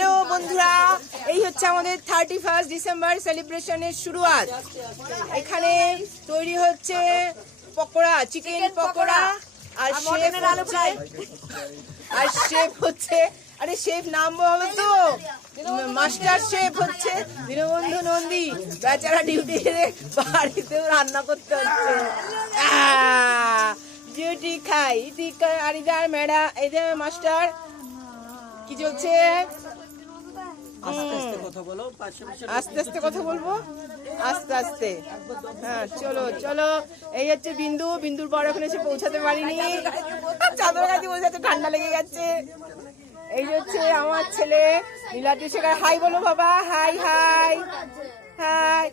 Hello বন্ধুরা, এই হচ্ছে আমাদের 31 ডিসেম্বর সেলিব্রেশনের শুরুয়াত। এখানে তৈরি হচ্ছে পকোড়া, চিকেন পকোড়া। আর শেফ হচ্ছে আরে শেফ নাম বলো তো, মাস্টার শেফ হচ্ছে দীনবন্ধু নন্দী। বেচারা ডিউটি বাড়িতেও রান্না করতে হচ্ছে। ডিউটি খাই আর ইদার ম্যাডাম, এই যে মাস্টার কি চলছে? আস্তে আস্তে কথা বলবো, আস্তে আস্তে। হ্যাঁ চলো চলো। এই হচ্ছে বিন্দুর পর এখন এসে পৌঁছাতে পারিনি, চাদর গাছে পৌঁছাতে ঠান্ডা লেগে গেছে। এই হচ্ছে আমার ছেলে নীলাদ্রি শেখার। হাই বলো বাবা, হাই হাই হাই।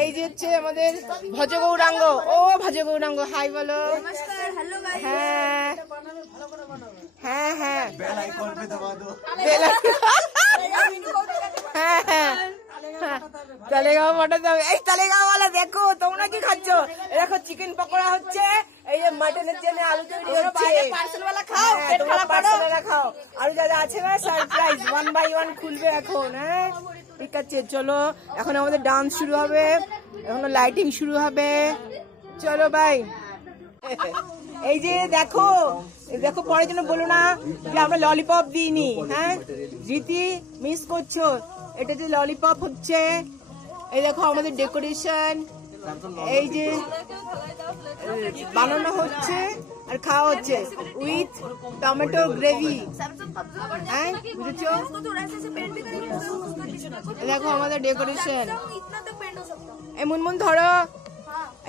এই যে হচ্ছে আমাদের ভজ গৌরাঙ্গ, ও ভজ গৌরাঙ্গ, হাই বলো। হ্যাঁ হ্যাঁ হ্যাঁ তালেগাঁও মটন। এই তালেগাঁওয়ালা দেখো, তোমরা কি খাচ্ছ? দেখো চিকেন পকোড়া হচ্ছে, এই যে মাটনের জন্য আলু তৈরি হচ্ছে। খাও, খাও। আর যারা আছে না সারপ্রাইজ 1 by 1 খুলবে এখন। হ্যাঁ ঠিক আছে, চলো এখন আমাদের ডান্স শুরু হবে, এখন লাইটিং শুরু হবে। চলো ভাই। এই যে দেখো দেখো, পরের জন্য বলো না যে আমরা ললিপপ দিইনি। হ্যাঁ রীতি মিস করছো, এটা যে ললিপপ হচ্ছে। এই দেখো আমাদের ডেকোরেশন, এই যে বানানো হচ্ছে আর খাওয়া হচ্ছে উইথ টমেটো গ্রেভি। হ্যাঁ বুঝেছো? দেখো আমাদের ডেকোরেশন। এই মুনমুন ধরো,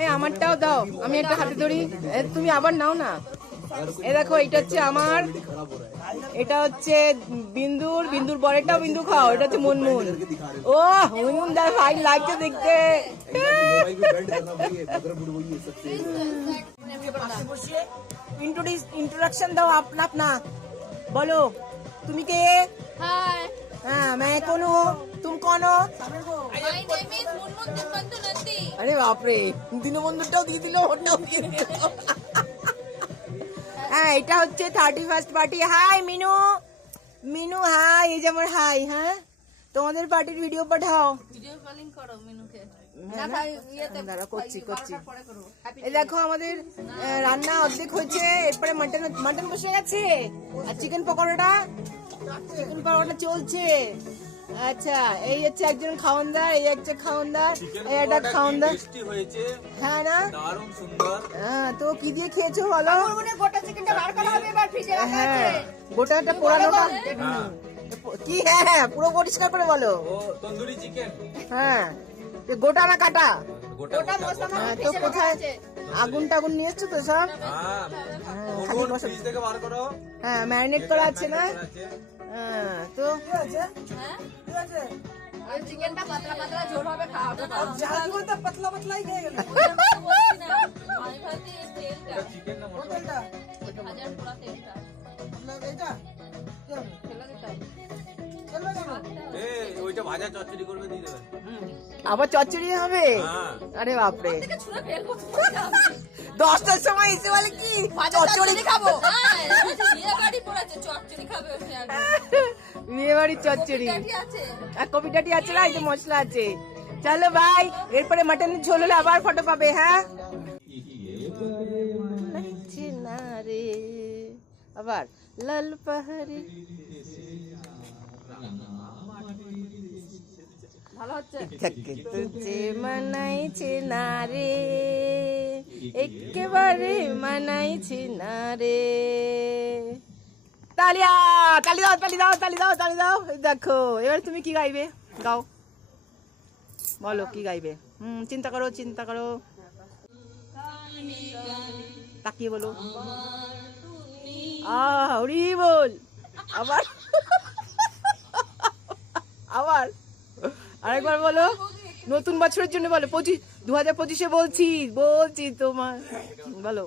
এই আমারটাও দাও, আমি একটা হাতে ধরি, তুমি আবার নাও না। এই দেখো এটা হচ্ছে আমার, এটা হচ্ছে বিন্দুর বরেরটাও বিন্দু খাও। এটা হচ্ছে মুনমুন। ও মুনমুন দা ফাইন লাগছে দেখতে। इंट्रोडक्शन दो अपना अपना, बोलो तुम के? हाय, हाँ मैं कौन हूँ, तुम कौन हो? My name is Munmun Dinbandhu Nandi. अरे बाप रे, দীনবন্ধুটাও দিয়ে দিল, ওটাও দিয়ে দিল। হ্যাঁ এটা হচ্ছে 31st party. Hi Minu, Minu hi. এই যে আমার হাই। হ্যাঁ তোমাদের পার্টির ভিডিও পাঠাও, ভিডিও কলিং করো মিনুকে। দাঁড়া করছি। এই দেখো আমাদের রান্না অর্ধেক হয়েছে, এরপরে মাটন বসে গেছে আর চিকেন পকোড়াটা চলছে। আচ্ছা এই হচ্ছে একজন খাওয়ানদার, এই একটা খাওয়ানদার, এই একটা খাওয়ানদার। হ্যাঁ না দারুণ সুন্দর। হ্যাঁ তো কি দিয়ে খেয়েছো বলো? গোটা চিকেনটা বার করা হবে, এবার ফ্রিজে রাখা আছে। হ্যাঁ গোটাটা পোড়ানোটা কি? হ্যাঁ হ্যাঁ পুরো পরিষ্কার করে বলো। তন্দুরি চিকেন। হ্যাঁ গোটা না কাটা? গোটা মশলা তো কোথায় আগুন টাগুন নিয়ে এসছো তো সব? হ্যাঁ ম্যারিনেট করা আছে না? হ্যাঁ তো আর চিকেনটা পাতলা পাতলা ঝোল হবে, খাওয়া হবে। পাতলা পাতলাই খেয়ে গেল। আমি ভাবছি তেলটা চিকেন না মশলা, হাজার পোড়া তেলটা ফেলে দিতাম। ওইটা ভাজা চচ্চড়ি করবে, দিয়ে দেবেন। আবার চচ্চড়ি হবে? আরে বাপরে, 10টার সময় এসে বলে কি চচ্চড়ি খাবো? বিয়ে বাড়ি পড়াচ্ছে, চচ্চড়ি খাবে। বিয়ে বাড়ির চচ্চড়ি আছে আর কপি টাটি আছে না, এই যে মশলা আছে। চলো ভাই, এরপরে মাটনের ঝোল হলে আবার ফটো পাবে। হ্যাঁ না রে আবার লাল পাহাড়ে ভালো হচ্ছে। তুঝে মানাইছে না রে, একেবারে মানাইছে না রে। তালিয়া, তালি দাও, তালি দাও, তালি দাও, তালি দাও। দেখো এবার তুমি কি গাইবে, গাও বলো কি গাইবে। চিন্তা করো, চিন্তা করো, তাকিয়ে বলো। হরি বল। আবার আবার আরেকবার বলো, নতুন বছরের জন্য বলো। 2025-এ বলছি তোমার, বলো।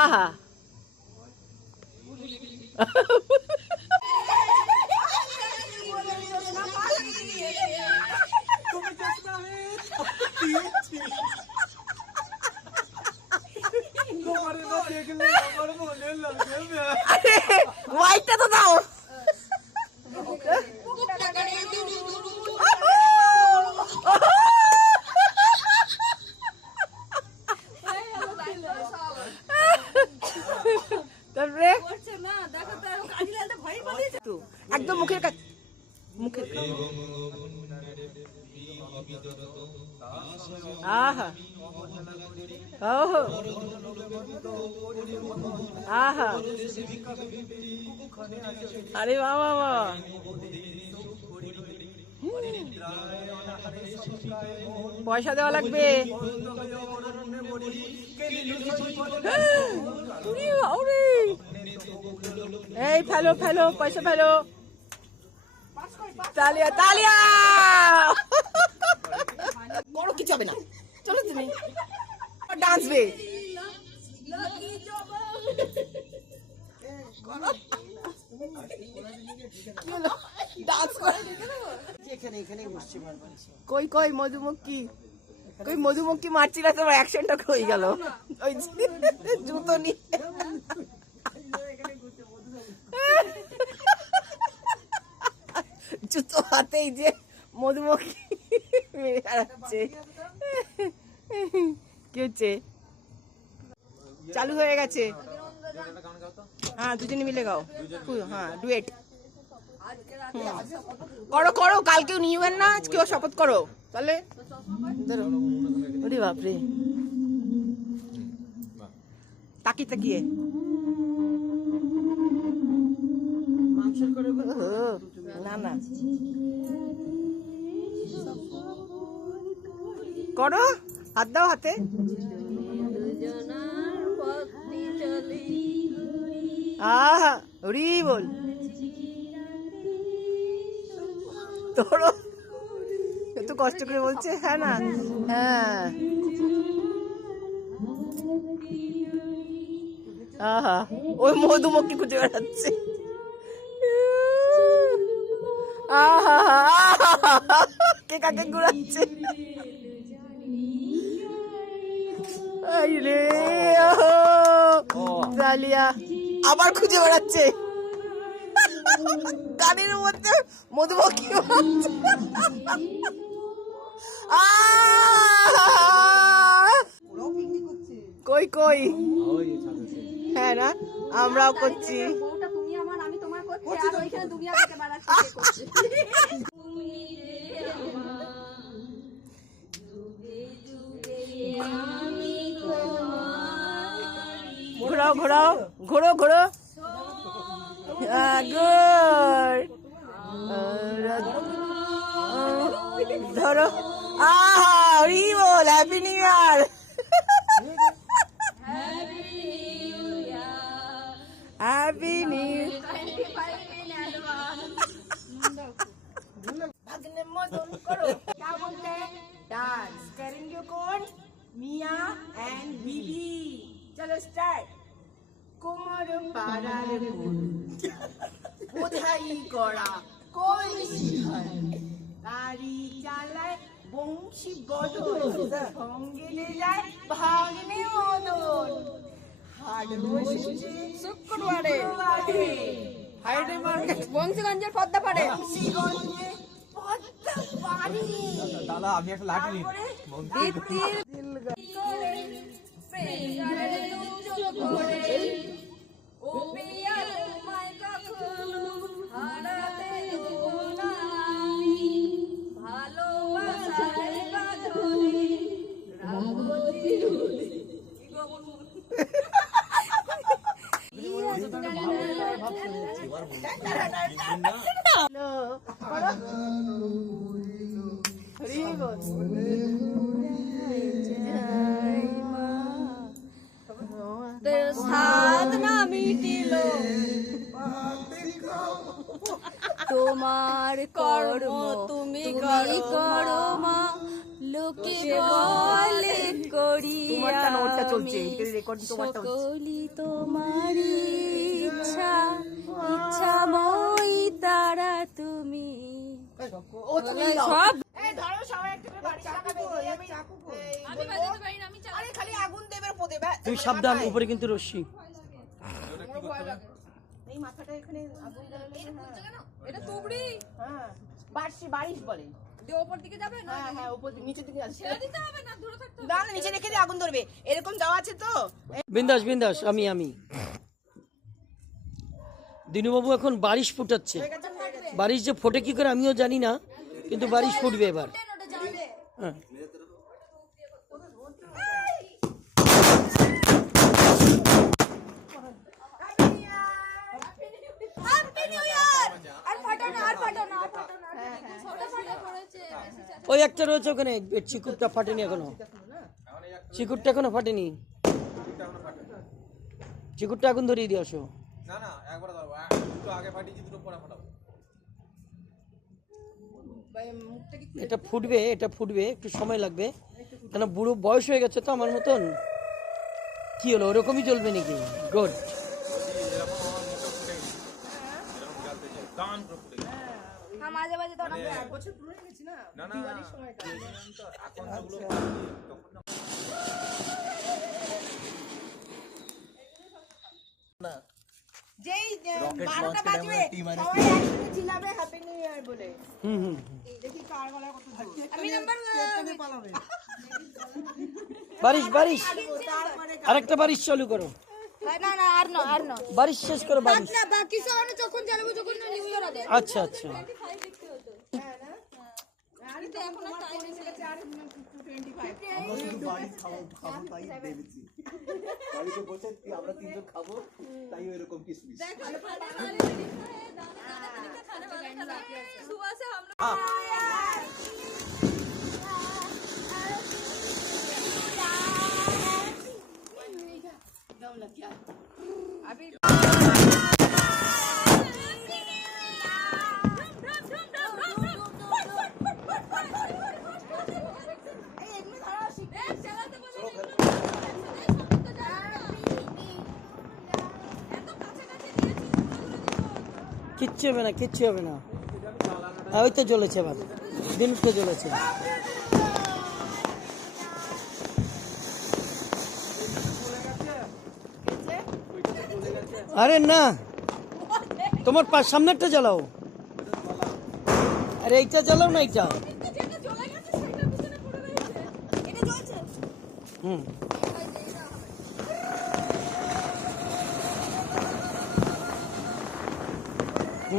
আহা আহা ওহো আহা আরে বাবা বাবা পয়সা দেওয়া লাগবে। এই ফেলো ফেলো পয়সা ফেলো। তালিয়া তালিয়া বড় কিছু হবে না, চলো তুমি ডান্স বে ডান্স কই কই মধুমক্ষী কই মধুমক্ষী মারছিল তোমার অ্যাকশনটা কই গেল ওই জুতো নিয়ে জুতো হাতেই যে মধুমক্ষী মেরে হারাচ্ছে। কি হচ্ছে? চালু হয়ে গেছে। হ্যাঁ দুজনে মিলে গাও। হ্যাঁ ডুয়েট করো করো, কালকেও নিবেন না, আজকেও শপথ করো তাহলে। ধরো ওরে বাপরে তাকিয়ে তাকিয়ে না না করো, হাত দাও হাতে। আহা ওরে বল তোর এত কষ্ট করে বলছে। হ্যাঁ না হ্যাঁ আহা ওই মধুমক্ষী খুঁজে বেড়াচ্ছে। আহা কে কাকে ঘুরাচ্ছে রে জালিয়া আবার খুঁজে বেড়াচ্ছে গানের মধ্যে মধুমক্ষী। কই কই হ্যাঁ না আমরাও করছি। ঘোরাও ঘোরাও ঘোরো ঘোরো ধরো। আহা ওই বল happy new year. Happy new भागने मदन करो क्या बोलते हैं डांस करेंगे कौन मिया एंड बीबी। चलो स्टार्ट। कोमर पारार फूल বোধাই করা কই শিখায় গাড়ি চালায় বংশী বদল সঙ্গে যায় ভাগ্নে মদন হাট বসেছে শুক্রবারে হাইডে মার্কেট বংশীগঞ্জের পদ্মা পাড়ে বংশীগঞ্জে পদ্মা পাড়ে। দাদা আমি একটা লাঠি নিই। দীপ্তির ও পিয়া তোমায় কখনো হারাতে দেব না আমি, ভালোবাসায় বাঁধনে রাখবো চিরদিন। সাধনা মিটিল তোমার কর্ম তুমি করো মা, লোকে বলে করি সকলি তোমারই ইচ্ছা, ইচ্ছাময়ী তারা তুমি। সব তুই সাবধান, উপরে কিন্তু রশ্মি। এই মাথাটা এখানে আগুন জ্বালালে এটা তুবড়ি। হ্যাঁ বারিশ বলে ওপর দিকে যাবে না? হ্যাঁ হ্যাঁ উপর নিচের দিকে যাচ্ছে। ছেড়ে দিতে হবে না, দূরে থাকতে হবে। না নিচে রেখে দিয়ে আগুন ধরবে, এরকম যাওয়া আছে তো। বিন্দাস বিন্দাস। আমি দিনুবাবু এখন বারিশ ফুটাচ্ছে। বারিশ যে ফোটে কি করে আমিও জানি না, কিন্তু বারিশ ফুটবে এবার। হ্যাঁ। ওই একটা রয়েছে ওখানে, চিকুরটা ফাটেনি এখনো, চিকুরটা এখনো ফাটেনি, চিকুরটা এখন ধরিয়ে দিয়ে আসো। না না একবার দাও, দুটো আগে ফাটিয়েছি, দুটো পরে ফাটাবো। এটা ফুটবে, এটা ফুটবে, একটু সময় লাগবে, কেন বুড়ো বয়স হয়ে গেছে তো আমার মতন। কি হলো, ওরকমই চলবে নাকি? গুড। মাঝে মাঝে তো না না এখন যেগুলো তখন না যেই 12টা বাজবে সবাই একসাথে চিল্লাবে হ্যাপি নিউ ইয়ার বলে। হুম। দেখি কার গলায় কত জোর। আমি নাম্বার পালাবে। বারিশ বারিশ, তারপরে আরেকটা বারিশ চালু করো। না না আর না বারিশ শেষ করো, বারিশ। না বাকি সব আমি যখন জানবো যখন নিউ ইয়ার হবে। আচ্ছা আচ্ছা। আরে তো এখন টাইম এসে গেছে আর 225। আমরা শুধু বাড়ি খাবো তাই ভেবেছি। বাড়িতে বসে আমরা তিনজন খাবো তাই এরকম কিসমিস। सुबह से हम लोग কিচ্ছু হবে না, কিচ্ছু হবে না। ওই তো জ্বলেছে, এবার দিন তো জ্বলেছে। আরে না, তোমার সামনেরটা জ্বালাও, আরে এইটা জ্বালাও না, এইটা। হুম।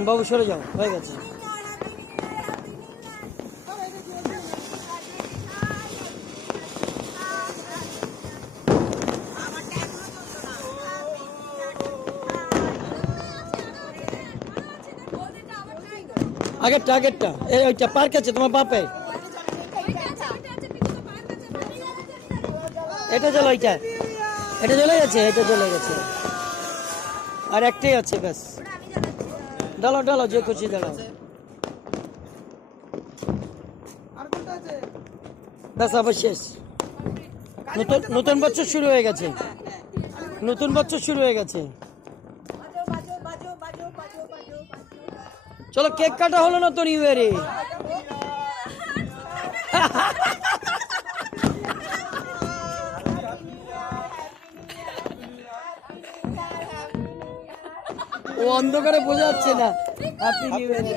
বাবু সরে যাও, হয়ে গেছে। আগেরটা আগেরটা, এই ওইটা পার্ক আছে তোমার বাপে, এটা চলো, ওইটা এটা চলে গেছে, এটা চলে গেছে, আর একটাই আছে ব্যাস। ডালো ডালো, যে খুশি ডালো, ব্যাস আবার শেষ। নতুন বছর শুরু হয়ে গেছে, নতুন বছর শুরু হয়ে গেছে। চলো কেক কাটা হলো না তো নিউ ইয়ারে। ও অন্ধকারে বোঝা যাচ্ছে না। Happy new year.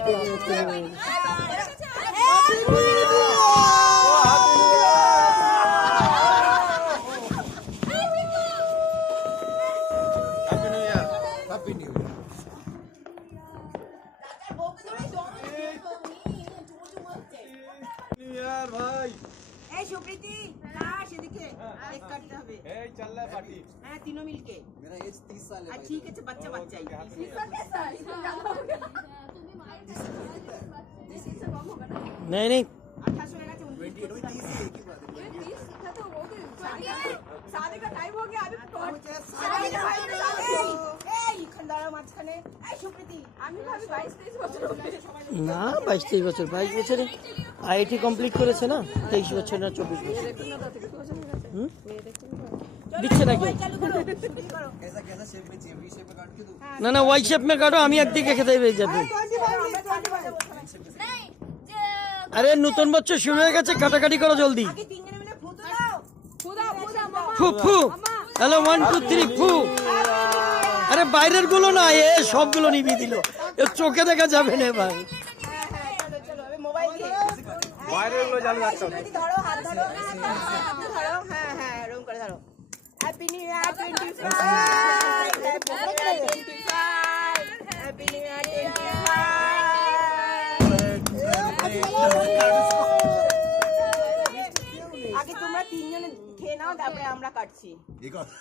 ভাই এই সুপ্রীতি না সেদিকে কেক কাটতে হবে। এই চল লে পার্টি। হ্যাঁ तीनों मिलके। मेरा एज 30 साल है। ठीक है बच्चा बच्चा ही। नहीं नहीं 28 हो गया 29 की बात है। शादी का टाइम हो गया अभी शादी का এই খন্ডারা মাঝখানে এই সুপ্রীতি আমি ভাবি 22-23 বছর হবে না, 22-23 বছর, 22 বছরে আইআইটি কমপ্লিট করেছে না, 23 বছর না 24 বছর। হুম, দিচ্ছে নাকি? कैसा कैसा शेप में चाहिए? वी शेप में काट के दूं? না না, ওয়াই শেপ মে কাটো, আমি একদিকে খেতে পেয়ে যাবে। আরে নতুন বছর শুরু হয়ে গেছে, কাটাকাটি করো জলদি। আগে তিনজনে মিলে ফুটো দাও ফুদা ফু ফু, হ্যালো 1 2 3 ফু। আরে বাইরের গুলো না, এ সবগুলো নিবি দিল, এ চোখে দেখা যাবে না ভাই। চলো চলো আমি মোবাইল দিয়ে বাইরে গুলো জ্বালা যাচ্ছে না। ধরো হাত ধরো হাত ধরো হ্যাঁ হ্যাঁ রুম করে ধরো happy new year 25 happy new year 25 নাও, তারপরে আমরা কাটছি। এই কথা